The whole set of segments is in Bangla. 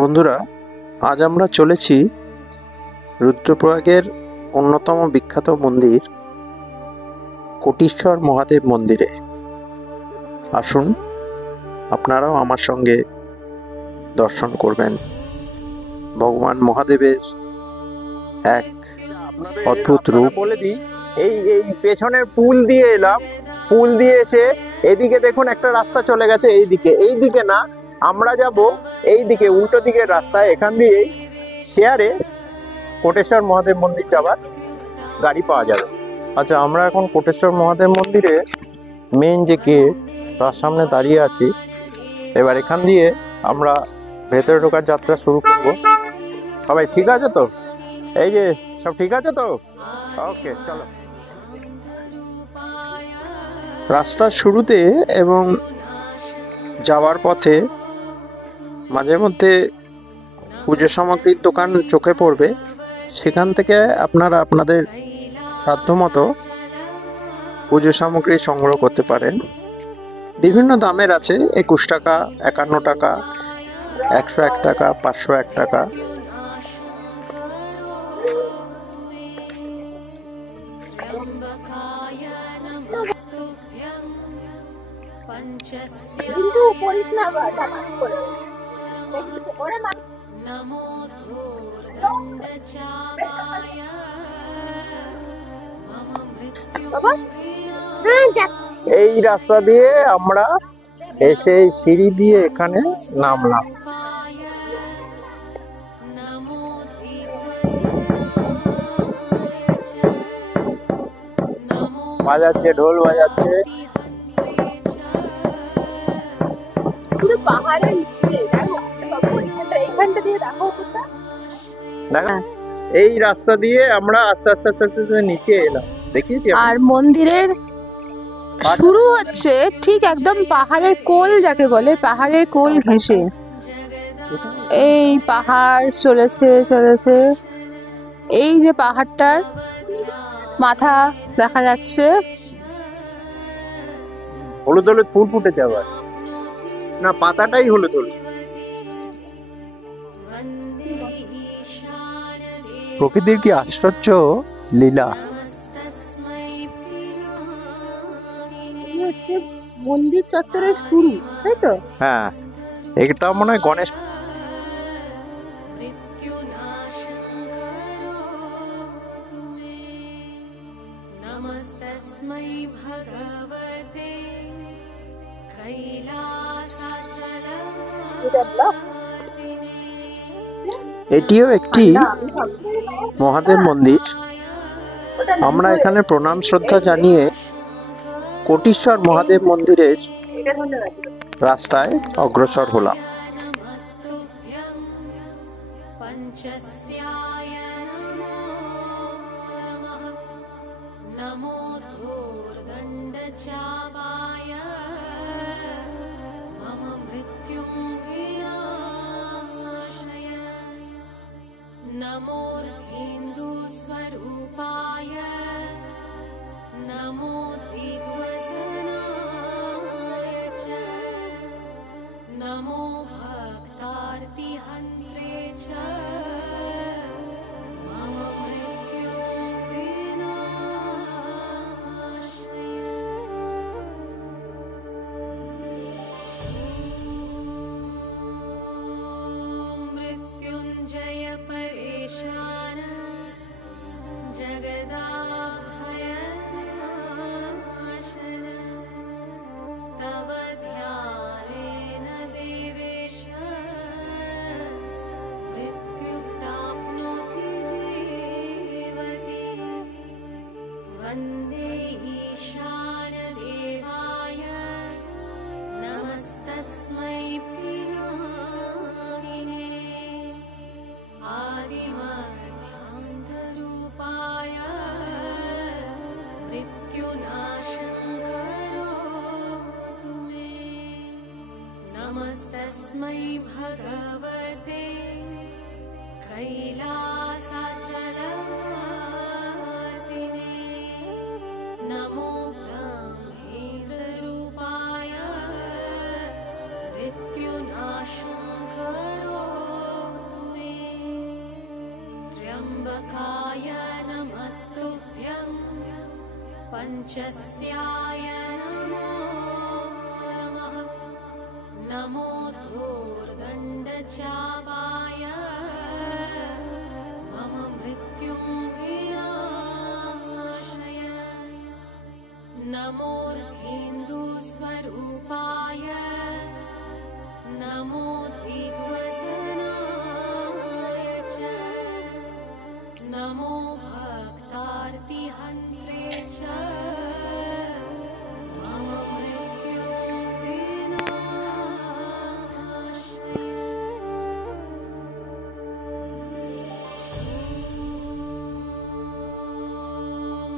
বন্ধুরা, আজ আমরা চলেছি রুদ্রপ্রয়াগের অন্যতম বিখ্যাত মন্দির কোটিশ্বর মহাদেব মন্দিরে। আসুন, আপনারাও আমার সঙ্গে দর্শন করবেন ভগবান মহাদেবের এক অদ্ভুত রূপ। বলে দিই, এই পেছনের পুল দিয়ে এলাম। পুল দিয়ে এসে এদিকে দেখুন একটা রাস্তা চলে গেছে। এইদিকে না, আমরা যাব এইদিকে, উল্টো দিকের রাস্তায়। এখান দিয়ে শেয়ারে কোটেশ্বর মহাদেব মন্দির যাবার গাড়ি পাওয়া যাবে। আচ্ছা, আমরা এখন কোটেশ্বর মহাদেব মন্দিরে মেন যে গেট, তার সামনে দাঁড়িয়ে আছি। এবার এখান দিয়ে আমরা ভেতরে ঢোকার যাত্রা শুরু করব। সবাই ঠিক আছে তো? এই যে সব ঠিক আছে তো? ওকে, চলো। রাস্তার শুরুতে এবং যাওয়ার পথে মাঝে মধ্যে পুজো সামগ্রীর দোকান চোখে পড়বে। সেখান থেকে আপনারা আপনাদের সাধ্যমতো পুজো সামগ্রী সংগ্রহ করতে পারেন। বিভিন্ন দামের আছে, 21 টাকা, 51 টাকা, 101 টাকা, 501 টাকা। এই রাস্তা দিয়ে আমরা এসে সিঁড়ি দিয়ে এখানে নামলাম। বাজাচ্ছে, ঢোল বাজাচ্ছে। এই রাস্তা দিয়ে আমরা আস্তে আস্তে আস্তে আস্তে নিচে এলাম, দেখিয়েছি। আর মন্দিরের শুরু হচ্ছে ঠিক একদম পাহাড়ের কোল, যাকে বলে পাহাড়ের কোল ঘেঁষে। এই পাহাড় চলেছে চলেছে, এই যে পাহাড়টার মাথা দেখা যাচ্ছে। হলুদ হলুদ ফুল ফুটেছে, আবার না পাতাটাই হলুদ হলুদ। প্রকৃতির কি আশ্চর্য লীলা! মন্দির চত্বরের শুরু, তাই তো? হ্যাঁ, এটা মনে হয় গণেশ। এটিও একটি মহাদেব মন্দির। আমরা এখানে প্রণাম শ্রদ্ধা জানিয়ে কোটিশ্বর মহাদেব মন্দিরের রাস্তায় অগ্রসর হলাম। नमो हिंदू स्वरूपाय नमो दिग्वसनाय च नमो भक्तार्तिहन्त्रे च मम मृत्युविनाशाय। मृत्युञ्जय परेशान जगदाभय नाशन तव ध्यानेन देवेश मृत्यु प्राप्नोति जीवति। वन्दे ईशान देवाय नमस्तस्मै प्रियातिने आदिमध्यान्तरूपाय मृत्युनाशं करोतु मे। नमस्तस्मै भगवते कैलासाचलवासिने नमो ब्रह्मेन्द्ररूपाय मृत्युनाशं करोतु त्र्यम्बकाय नमस्तुभ्यं पञ्चस्याय नमो नमः नमो धूर्दण्डचापाय मम मृत्युं विनाशय नमोर्हिन्दुस्वरूपाय नमो दिग्वसनाय च नमो भक्तार्तिहन्त्रे च मम मृत्युं विनाशय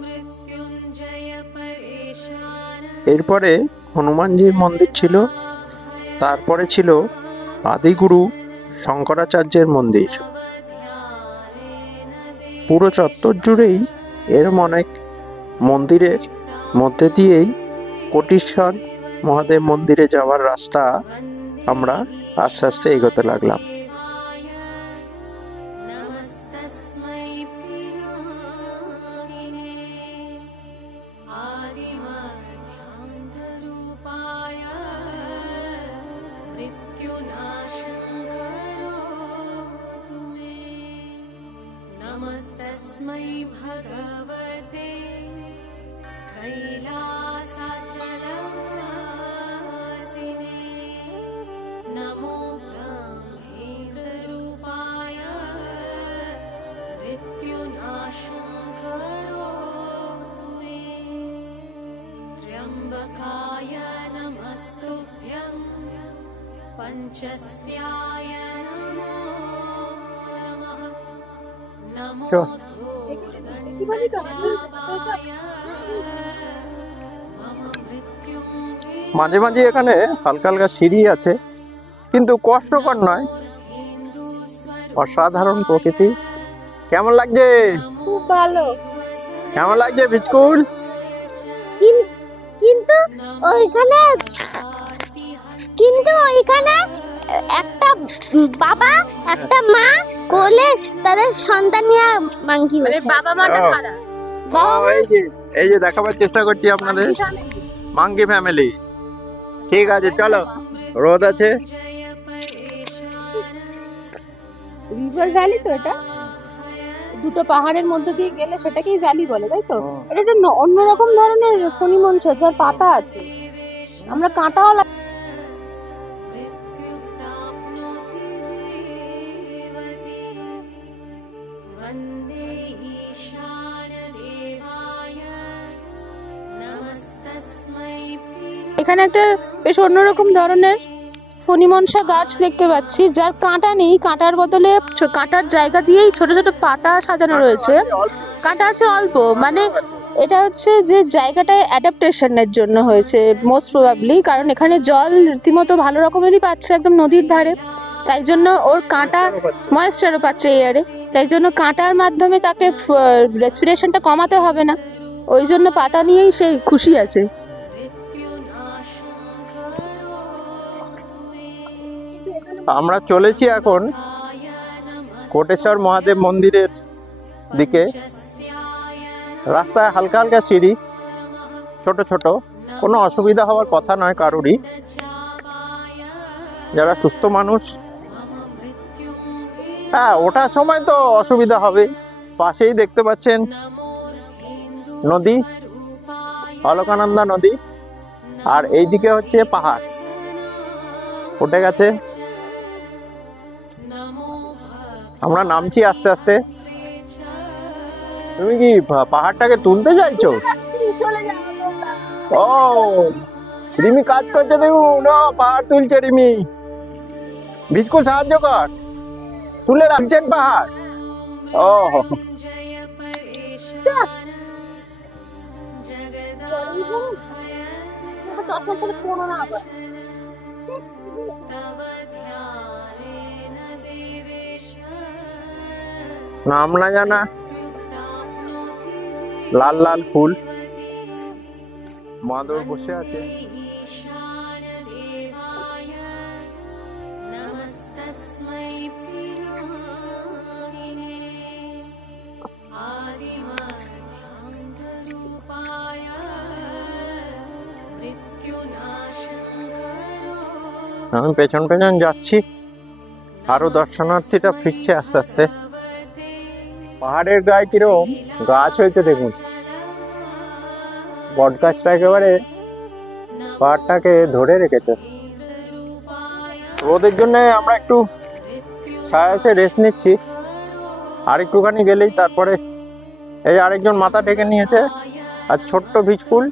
मृत्युञ्जय परेशान এরপরে হনুমানজির মন্দির ছিল, তারপরে ছিল আদিগুরু শঙ্করাচার্যের মন্দির। পুরো চত্বর জুড়েই এরম অনেক মন্দিরের মধ্যে দিয়েই কোটিশ্বর মহাদেব মন্দিরে যাওয়ার রাস্তা আমরা আস্তে আস্তে এগোতে লাগলাম। नमस्तस्मै पिनाकिने आदिमध्यान्तरूपाय मृत्युनाशं करोतु मे नमस्तस्मै भगवते कैलासाचलवासिने नमो ब्रह्मेन्द्ररूपाय मृत्युनाशं करोतु मे त्र्यम्बकाय नमस्तुभ्यं पञ्चस्याय नमो नमः नमो Sure. धूर्दण्डचापाय मम मृत्युं মাঝে মাঝে এখানে হালকা হালকা সিঁড়ি আছে, কিন্তু কষ্টকর নয়, অসাধারণ প্রকৃতি। কেমন লাগছে? খুব ভালো। কেমন লাগছে বিস্কুল? কিন্তু ওইখানে একটা বাবা একটা মা কোলে তাদের সন্তান নিয়ে মাংকি মানে বাবা মাটা ও। খারাপ এই যে দেখাবার চেষ্টা করছি আপনাদের, মাঙ্কি ফ্যামিলি। ঠিক আছে, চলো, রোদ আছে। রিভার ভ্যালি তো এটা, দুটো পাহাড়ের মধ্যে দিয়ে গেলে সেটাকেই ভ্যালি বলে, তাই তো? এটা একটা অন্যরকম ধরনের ফণি মঞ্চ, যার পাতা আছে, আমরা কাঁটাও मृत्युप्राप्नोति जीवति वन्दे ईशानदेवाय नमस्तस्मै এখানে একটা বেশ অন্যরকম ধরনের ফণিমনসা গাছ দেখতে পাচ্ছি, যার কাঁটা নেই, কাঁটার বদলে কাঁটার জায়গা দিয়েই ছোট ছোট পাতা সাজানো রয়েছে। কাঁটা আছে অল্প, মানে এটা হচ্ছে যে জায়গাটায় অ্যাডাপ্টেশনের জন্য হয়েছে মোস্ট প্রবাবলি, কারণ এখানে জল রীতিমতো ভালো রকমেরই পাচ্ছে, একদম নদীর ধারে, তাই জন্য ওর কাঁটা ময়েশ্চারও পাচ্ছে এয়ারে, তাই জন্য কাঁটার মাধ্যমে তাকে রেসপিরেশনটা কমাতে হবে না, ওই জন্য পাতা নিয়েই সে খুশি আছে। আমরা চলেছি এখন কোটেশ্বর মহাদেব মন্দিরের দিকে। রাস্তায় হালকা হালকা সিঁড়ি, ছোট ছোট, কোনো অসুবিধা হওয়ার কথা নয় কারোরই। যারা সুস্থ মানুষ, হ্যাঁ, ওঠার সময় তো অসুবিধা হবে। পাশেই দেখতে পাচ্ছেন নদী, অলকানন্দা নদী, আর এইদিকে হচ্ছে পাহাড় উঠে গেছে। আমরা নামছি আস্তে আস্তে। তুমি কি পাহাড়টাকে তুলতে চাইছো? ও, রিমি কাজ করছে, দেখুন, পাহাড় তুলছে রিমি। বিস্কুল সাহায্য কর, তুলে রাখছেন পাহাড়। ও, নাম না জানা লাল লাল ফুল, মাদর বসে আছে। नमस्तस्मै पिनाकिने আমি পেছন পেছন যাচ্ছি, আরো দর্শনার্থীরা ফিরছে আস্তে আস্তে। পাহাড়ের গায়ে কিরকম গাছ হয়েছে দেখুন, বট গাছটা একেবারে পাহাড়টাকে ধরে রেখেছে। রোদের জন্য আমরা একটু ছায়াতে রেস্ট নিচ্ছি, আর একটুখানি গেলেই তারপরে এই আরেকজন মাথা ঢেকে নিয়েছে, আর ছোট্ট ভিজফুল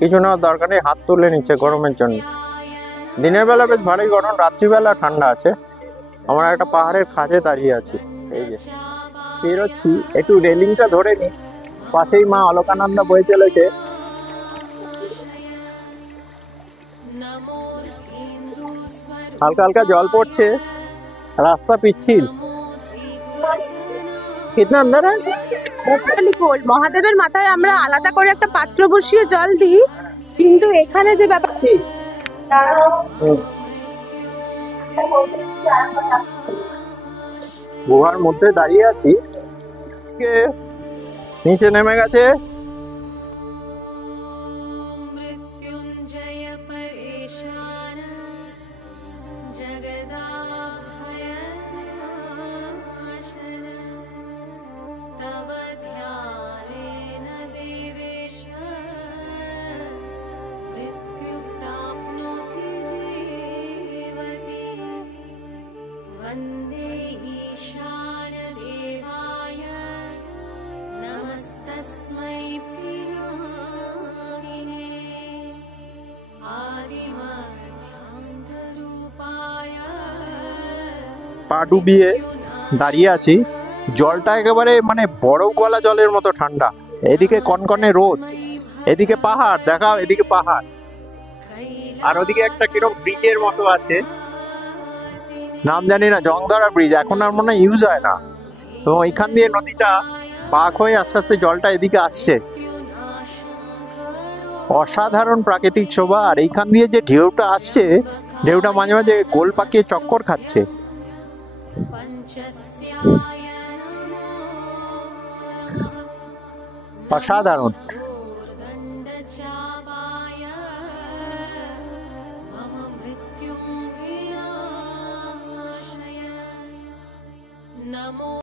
কিছু নেওয়ার দরকার নেই, হাত তুলে নিচ্ছে গরমের জন্য। দিনের বেলা বেশ ভালোই গরম, রাত্রিবেলা ঠান্ডা আছে। আমরা একটা পাহাড়ের খাঁজে দাঁড়িয়ে আছি, এই যে বেরোচ্ছি, একটু রেলিংটা ধরে নি, পাশেই মা অলকানন্দা বয়ে চলেছে। হালকা হালকা জল পড়ছে, রাস্তা পিচ্ছিল। কিতনা अंदर है? কোল মহাদেবের মাথায় আমরা আলাদা করে একটা পাত্র বসিয়ে জল দিই, কিন্তু এখানে যে ব্যাপার গুহার মধ্যে দাঁড়িয়ে আছি, কে নিচে নেমে গেছে। मृत्युञ्जय परेशान जगदाभयनाशन तव ध्यानेन देवेश मृत्युः प्राप्नोति जीवति वन्दे ईशानदेवाय नमस्तस्मै प्रियातिने आदिमध्यान्तरूपाय পা ডুবিয়ে দাঁড়িয়ে আছি, জলটা একেবারে মানে বরফ গলা জলের মতো ঠান্ডা। এদিকে কনকনে রোদ, এদিকে পাহাড়, দেখাও এদিকে পাহাড়, আর ওদিকে একটা কিরকম ব্রিজের মতো আছে, নাম জানি না, জংধরা ব্রিজ, এখন আর মনে হয় ইউজ হয় না। তো এইখান দিয়ে নদীটা পাক হয়ে আস্তে আস্তে জলটা এদিকে আসছে। অসাধারণ প্রাকৃতিক শোভা, আর এইখান দিয়ে যে ঢেউটা আসছে, ঢেউটা মাঝে মাঝে গোল পাকিয়ে চক্কর খাচ্ছে। पञ्चस्याय नमो অসাধারণ।